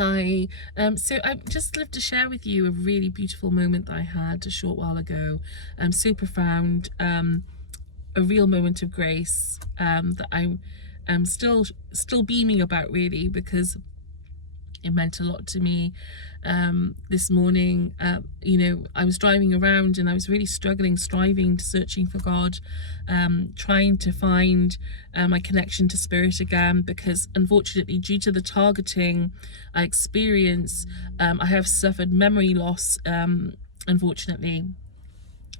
Hi. So I'd just love to share with you a really beautiful moment that I had a short while ago. So profound, a real moment of grace that I'm still beaming about, really, because it meant a lot to me. This morning, I was driving around and I was really struggling, searching for God, trying to find my connection to spirit again, because unfortunately, due to the targeting I experience, I have suffered memory loss, unfortunately.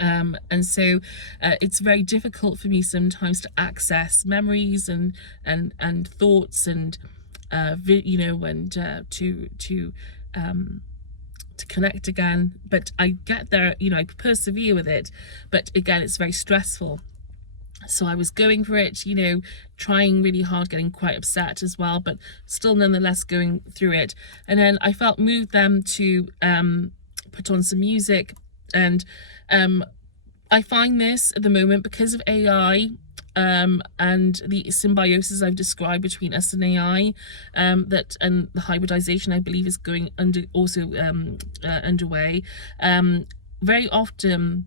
And so it's very difficult for me sometimes to access memories and thoughts and to connect again. But I get there, I persevere with it, but again, it's very stressful. So I was going for it, trying really hard, getting quite upset as well, but still nonetheless going through it. And then I felt moved then to put on some music. And I find this at the moment, because of AI, and the symbiosis I've described between us and AI, and the hybridization I believe is going underway. Very often,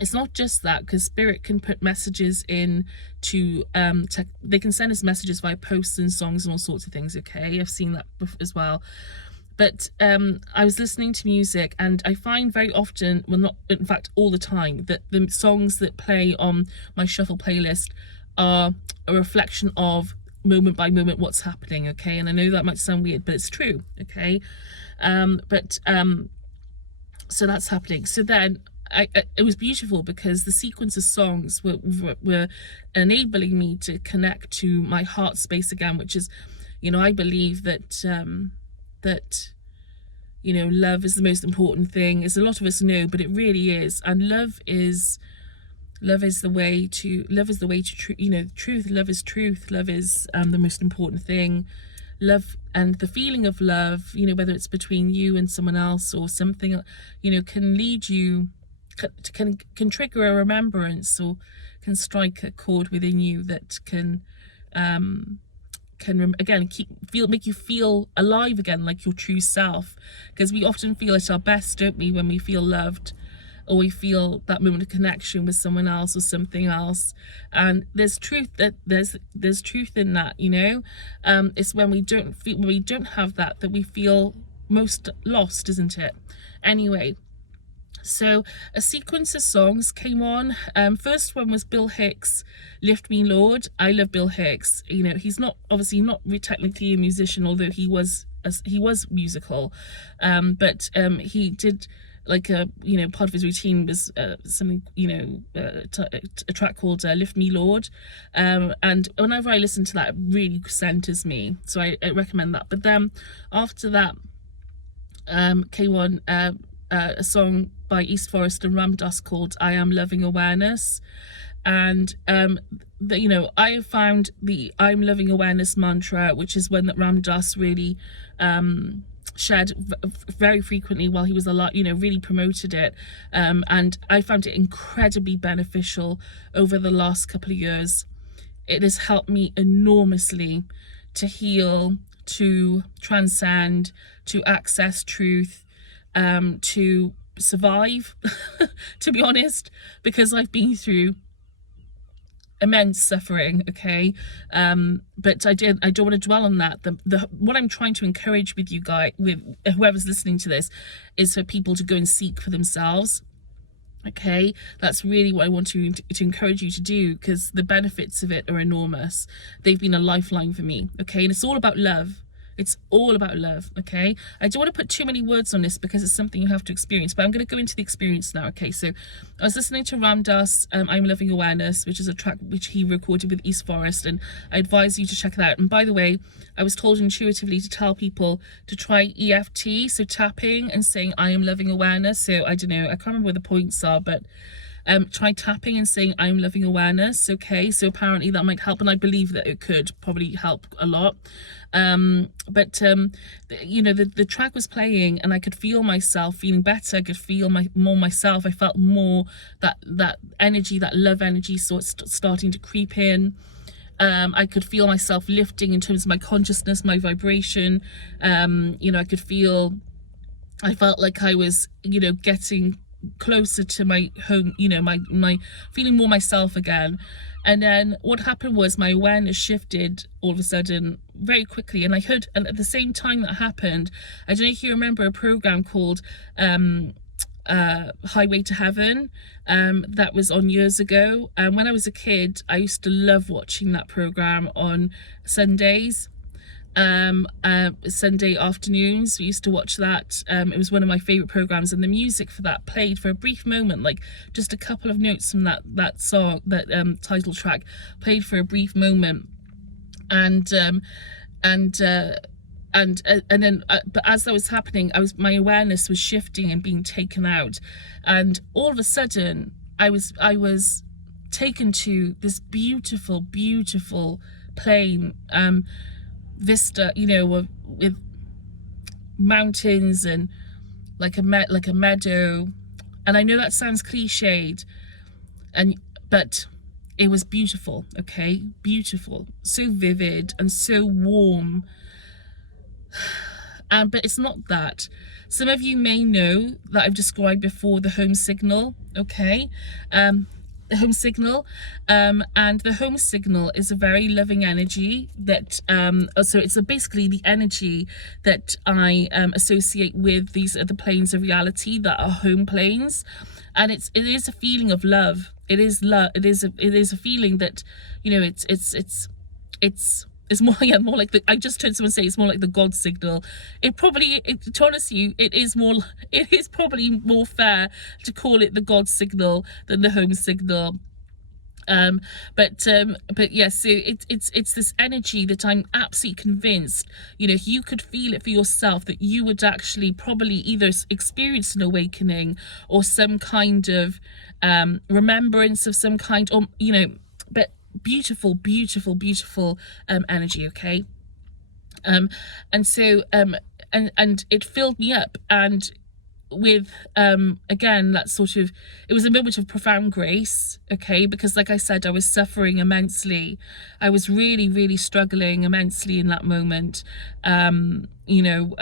it's not just that, because spirit can put messages in to they can send us messages via posts and songs and all sorts of things. Okay, I've seen that as well. But I was listening to music, and I find very often, well, not in fact all the time, that the songs that play on my shuffle playlist are a reflection of moment by moment what's happening. Okay, and I know that might sound weird, but it's true. Okay, so that's happening. So then it was beautiful, because the sequence of songs were enabling me to connect to my heart space again, which is, I believe that love is the most important thing, as a lot of us know, but it really is. And love is the way to truth. Love is truth. Love is the most important thing. Love and the feeling of love, whether it's between you and someone else or something, can lead you, can trigger a remembrance, or can strike a chord within you that can again make you feel alive again, like your true self. Because we often feel at our best, don't we, when we feel loved, or we feel that moment of connection with someone else or something else. And there's truth in that. It's when we don't have that we feel most lost, isn't it? Anyway, so a sequence of songs came on. First one was Bill Hicks, Lift Me Lord. I love Bill Hicks. He's obviously not technically a musician, although he was musical, but he did, like, part of his routine was something, a track called Lift Me Lord, and whenever I listen to that, it really centers me, so I recommend that. But then after that came on a song by East Forest and Ram Dass called I Am Loving Awareness. And I have found the I'm Loving Awareness mantra, which is one that Ram Dass really shared very frequently while he was alive, really promoted it, and I found it incredibly beneficial over the last couple of years. It has helped me enormously to heal, to transcend, to access truth, to survive, to be honest, because I've been through immense suffering. Okay, but I don't want to dwell on that. What I'm trying to encourage with you guys, with whoever's listening to this, is for people to go and seek for themselves. Okay, that's really what I want to encourage you to do, because the benefits of it are enormous. They've been a lifeline for me. Okay, and it's all about love. It's all about love. Okay, I don't want to put too many words on this, because it's something you have to experience, but I'm going to go into the experience now. Okay, so I was listening to Ram Dass, I'm Loving Awareness, which is a track which he recorded with East Forest, and I advise you to check it out. And by the way, I was told intuitively to tell people to try EFT, so tapping and saying I am loving awareness. So I don't know, I can't remember where the points are, but try tapping and saying I'm loving awareness. Okay, so apparently that might help, and I believe that it could probably help a lot. But the track was playing, and I could feel myself feeling better. I could feel more myself. I felt more that energy, that love energy, starting to creep in. I could feel myself lifting in terms of my consciousness, my vibration. You know, I felt like I was, you know, getting closer to my home, you know, my feeling more myself again. And then what happened was my awareness shifted all of a sudden very quickly, and I heard, and at the same time that happened, I don't know if you remember a program called Highway to Heaven, that was on years ago. And when I was a kid, I used to love watching that program on Sundays. Sunday afternoons we used to watch that. It was one of my favorite programs, and the music for that played for a brief moment, like just a couple of notes from that song, that title track played for a brief moment. And then but as that was happening, my awareness was shifting and being taken out, and all of a sudden I was taken to this beautiful plain vista, you know, with mountains and like a meadow. And I know that sounds cliched, but it was beautiful. Okay, beautiful, so vivid and so warm. But it's not that. Some of you may know that I've described before the home signal. Okay, the home signal, and the home signal is a very loving energy that so it's basically the energy that I associate with these other planes of reality that are home planes. And it is a feeling of love. It is love. It is a feeling that, you know, it's more, yeah, more like I just heard someone say it's more like the God signal. To be honest with you, it is probably more fair to call it the God signal than the home signal. But yes, so it's this energy that I'm absolutely convinced, you know, if you could feel it for yourself, that you would actually probably either experience an awakening or some kind of remembrance of some kind, or, you know, but beautiful energy. Okay, and so and it filled me up, and with again that sort of, it was a moment of profound grace. Okay, because like I said, I was suffering immensely. I was really struggling immensely in that moment, you know,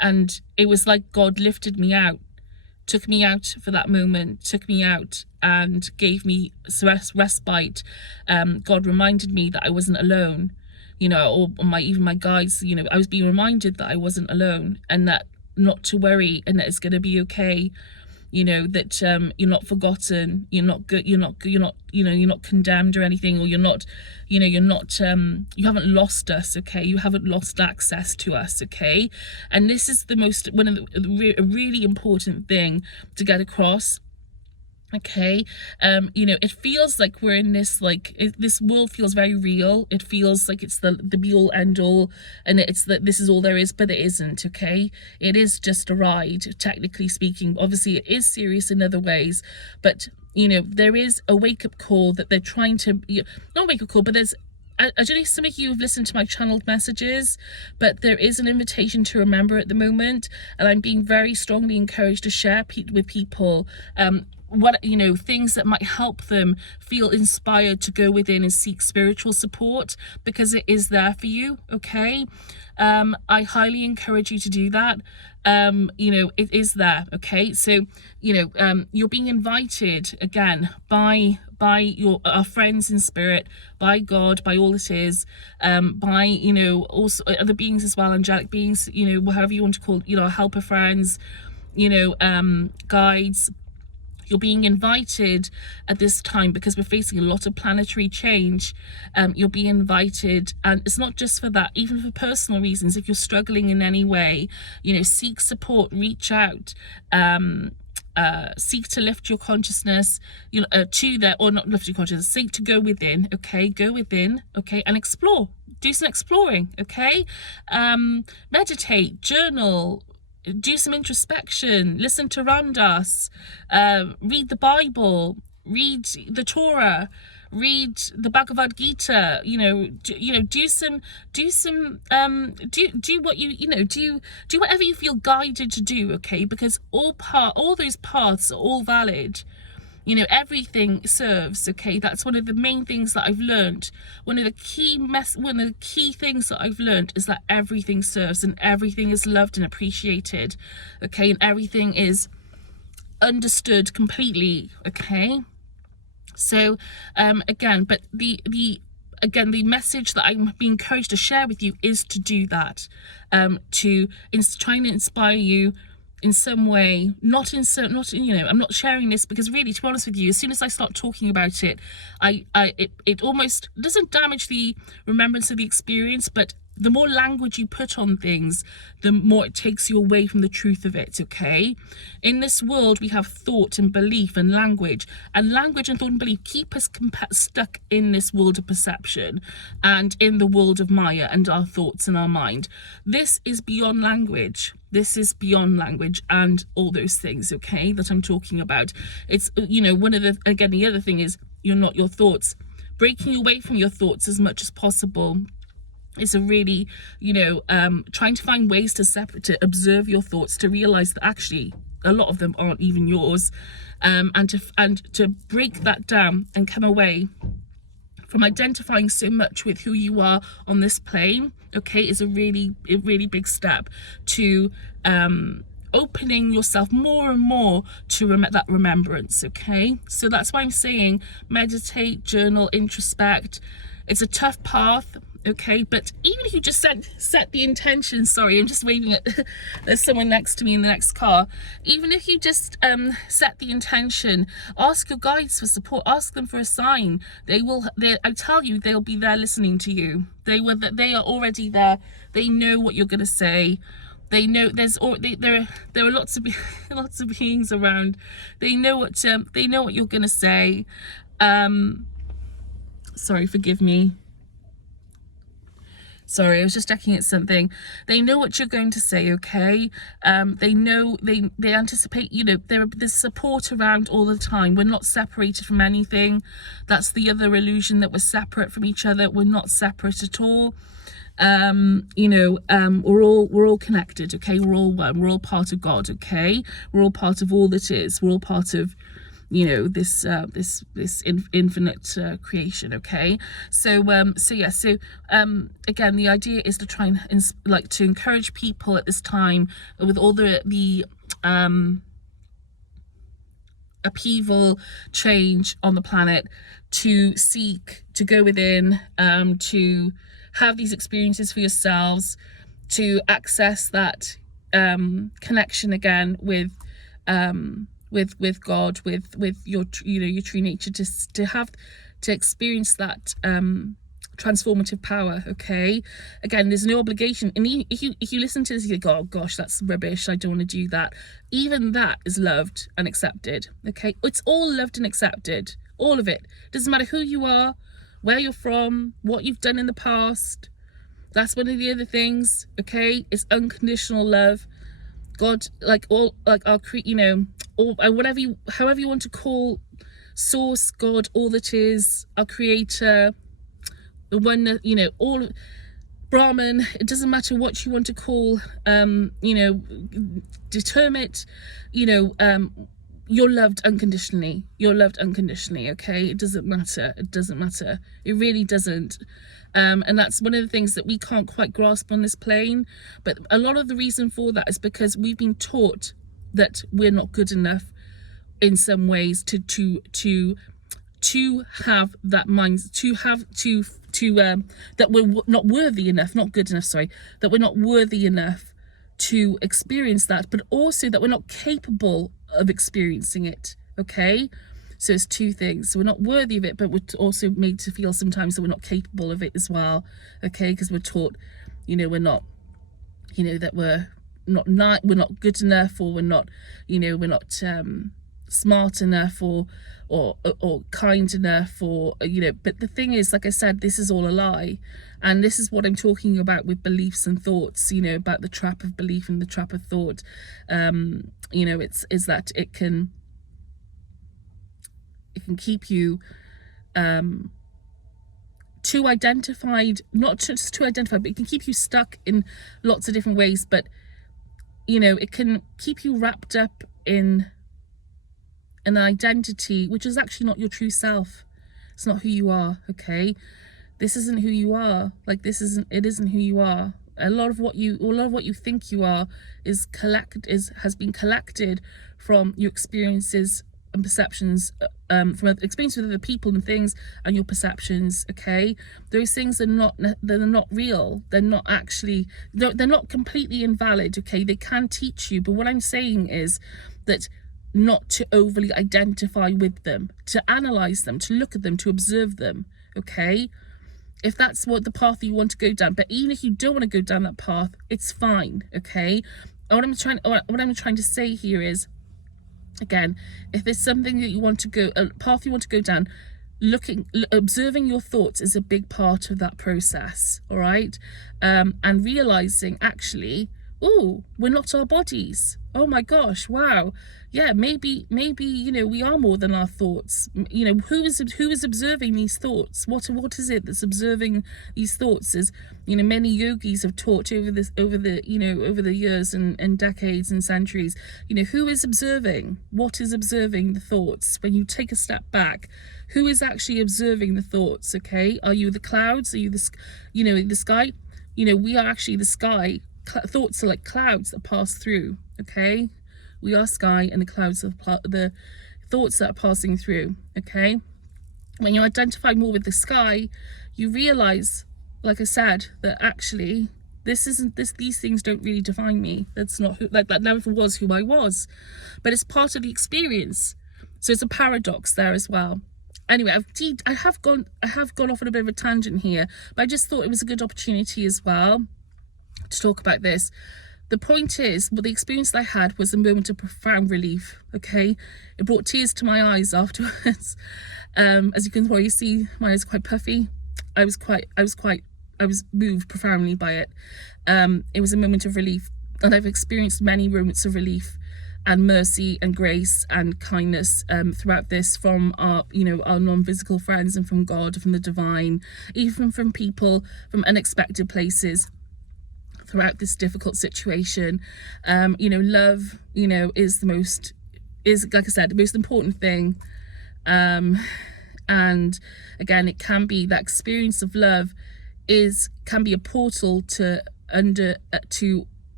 and it was like God lifted me out, took me out for that moment, took me out and gave me respite. God reminded me that I wasn't alone, you know, or even my guides, you know, I was being reminded that I wasn't alone, and that not to worry, and that it's going to be okay, you know, that you're not forgotten, you're not good, you're not you know, you're not condemned or anything, or you're not, you know, you're not you haven't lost us. Okay, you haven't lost access to us. Okay, and this is one of the really important thing to get across. Okay, you know, it feels like we're in this, like, this world feels very real. It feels like it's the be all end all, and it's that this is all there is, but it isn't. Okay, it is just a ride, technically speaking. Obviously it is serious in other ways, but you know, there is a wake-up call that they're trying to, not a wake-up call, but there's, I don't know if some of you have listened to my channeled messages, but there is an invitation to remember at the moment, and I'm being very strongly encouraged to share with people what, you know, things that might help them feel inspired to go within and seek spiritual support, because it is there for you. Okay, I highly encourage you to do that. You know, it is there. Okay, so you know, you're being invited again by our friends in spirit, by God, by all it is, by, you know, also other beings as well, angelic beings, you know, whatever you want to call, you know, helper friends, you know, guides. You're being invited at this time because we're facing a lot of planetary change. You're being invited, and it's not just for that, even for personal reasons. If you're struggling in any way, you know, seek support, reach out, seek to lift your consciousness, you know, to that, or not lift your consciousness, seek to go within. Okay, go within. Okay, and explore. Do some exploring. Okay, meditate, journal, do some introspection, listen to Ram Dass, read the Bible, read the Torah, read the Bhagavad Gita. You know, do what you know, do whatever you feel guided to do. Okay, because all those paths are all valid. You know, everything serves, okay? That's one of the main things that I've learned. One of the key things that I've learned is that everything serves, and everything is loved and appreciated, okay? And everything is understood completely, okay? So again, but the message that I'm being encouraged to share with you is to do that, trying to inspire you in some way, not in, you know, I'm not sharing this because really, to be honest with you, as soon as I start talking about it, it almost doesn't damage the remembrance of the experience, but the more language you put on things, the more it takes you away from the truth of it, okay? In this world, we have thought and belief and language and thought and belief keep us stuck in this world of perception and in the world of Maya and our thoughts and our mind. This is beyond language. This is beyond language and all those things, okay, that I'm talking about. It's, you know, the other thing is you're not your thoughts. Breaking away from your thoughts as much as possible is a really, you know, trying to find ways to observe your thoughts, to realize that actually a lot of them aren't even yours, and to break that down and come away from identifying so much with who you are on this plane, okay, is a really big step to opening yourself more and more to that remembrance, okay? So that's why I'm saying meditate, journal, introspect. It's a tough path, okay, but even if you just set the intention, sorry, I'm just waving at there's someone next to me in the next car. Even if you just set the intention, ask your guides for support, ask them for a sign. I tell you, they'll be there listening to you. They are already there. They know what you're gonna say. They know there are lots of beings around. They know what you're gonna say. Sorry, forgive me. Sorry, I was just checking at something. They know what you're going to say, okay? They know, they anticipate, you know, there's support around all the time. We're not separated from anything. That's the other illusion, that we're separate from each other. We're not separate at all. You know, we're all connected, okay? We're all one. We're all part of God, okay? We're all part of all that is. We're all part of, you know, this infinite creation, okay? So again, the idea is to try and to encourage people at this time with all the upheaval, change on the planet, to seek, to go within, to have these experiences for yourselves, to access that connection again with God, with your, you know, your true nature, to experience that transformative power, okay? Again, there's no obligation, and if you listen to this, you go, oh gosh, that's rubbish, I don't want to do that. Even that is loved and accepted, okay? It's all loved and accepted, all of it. Doesn't matter who you are, where you're from, what you've done in the past. That's one of the other things, okay? It's unconditional love. God, you know, or however you want to call source, God, all that is, our creator, the one, you know, all Brahman, it doesn't matter what you want to call, you know, determine it, you know, you're loved unconditionally. You're loved unconditionally, okay? It doesn't matter. It doesn't matter. It really doesn't. And that's one of the things that we can't quite grasp on this plane. But a lot of the reason for that is because we've been taught that we're not good enough in some ways to have that mind, that we're not worthy enough, not good enough, sorry, that we're not worthy enough to experience that, but also that we're not capable of experiencing it, okay? So it's two things. So we're not worthy of it, but we're also made to feel sometimes that we're not capable of it as well, okay? Because we're taught, you know, we're not, you know, that we're not good enough, or we're not, you know, we're not smart enough, or kind enough, or, you know. But the thing is, like I said, this is all a lie. And this is what I'm talking about with beliefs and thoughts, you know, about the trap of belief and the trap of thought. You know, is that it can keep you too identified, not just too identified, but it can keep you stuck in lots of different ways. But, you know, it can keep you wrapped up in an identity which is actually not your true self. It's not who you are, okay? This isn't who you are. Like, it isn't who you are. A lot of what you think you are has been collected from your experiences and perceptions, from experience with other people and things, and your perceptions. Okay, those things are not real. They're not actually, they're not completely invalid. Okay, they can teach you, but what I'm saying is that not to overly identify with them, to analyze them, to look at them, to observe them. Okay, if that's what the path you want to go down. But even if you don't want to go down that path, it's fine. Okay, what I'm trying to say here is, again, if there's something that you want to go, a path you want to go down, observing your thoughts is a big part of that process. All right, and realizing, actually, oh, we're not our bodies. Oh my gosh, wow. Yeah, maybe, you know, we are more than our thoughts. You know, who is observing these thoughts? What is it that's observing these thoughts? As you know, many yogis have taught over the years and decades and centuries. You know, who is observing? What is observing the thoughts? When you take a step back, who is actually observing the thoughts? Okay, are you the clouds? Are you the sky? You know, we are actually the sky. Thoughts are like clouds that pass through. Okay, we are sky, and the clouds are the thoughts that are passing through. Okay, when you identify more with the sky, you realize, like I said, that actually these things don't really define me. That's not who, that never was who I was, but it's part of the experience. So it's a paradox there as well. Anyway, I have gone off on a bit of a tangent here, but I just thought it was a good opportunity as well to talk about this. The point is, well, the experience that I had was a moment of profound relief. Okay, it brought tears to my eyes afterwards. As you can probably see, my eyes are quite puffy. I was moved profoundly by it. It was a moment of relief, and I've experienced many moments of relief and mercy and grace and kindness throughout this, from our non-physical friends, and from God, from the divine, even from people from unexpected places throughout this difficult situation. Love, is like I said, the most important thing. And again, it can be that experience of love can be a portal to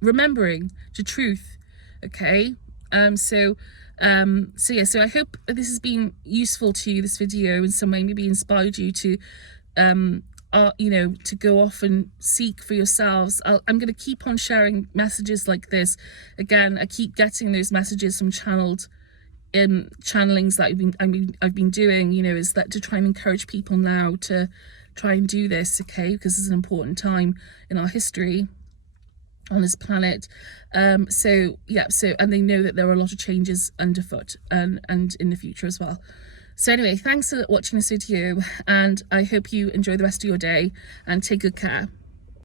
remembering, to truth. Okay. So I hope this has been useful to you, this video, in some way, maybe inspired you to to go off and seek for yourselves. I'm going to keep on sharing messages like this. Again, I keep getting those messages from channelings that I've been doing, is that to try and encourage people now to try and do this, okay, because it's an important time in our history on this planet. And they know that there are a lot of changes underfoot and in the future as well. So anyway, thanks for watching this video, and I hope you enjoy the rest of your day, and take good care.